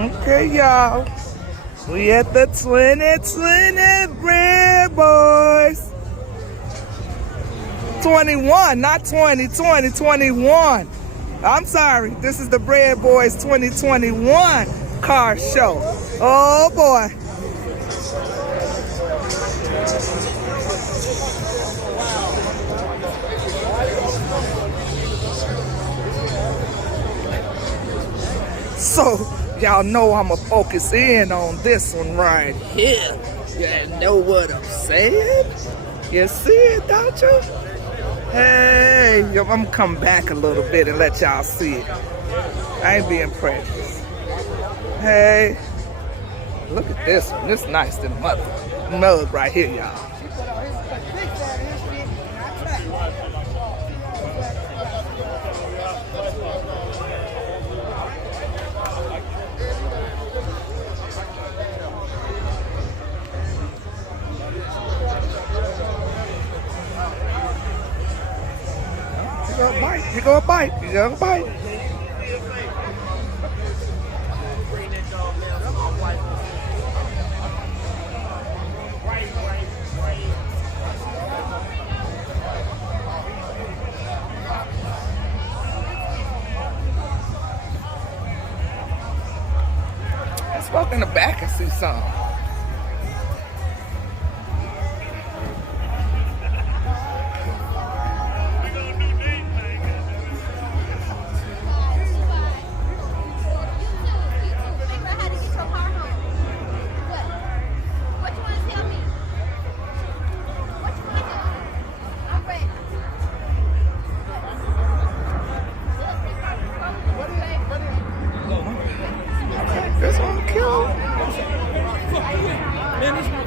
Okay, y'all. We at the 2020 Bread Boys. 21, not 2020, 21. I'm sorry. This is the Bread Boys 2021 car show. Oh boy. So, y'all know I'ma focus in on this one right here. You know what I'm saying? You see it, don't you? Hey, I'm gonna come back a little bit and let y'all see it. I ain't being prejudiced. Hey, look at this one. This nice than mud right here, y'all. You go a bite. You go a bite. Let's walk in the back and see something. This one killed. Man, this one.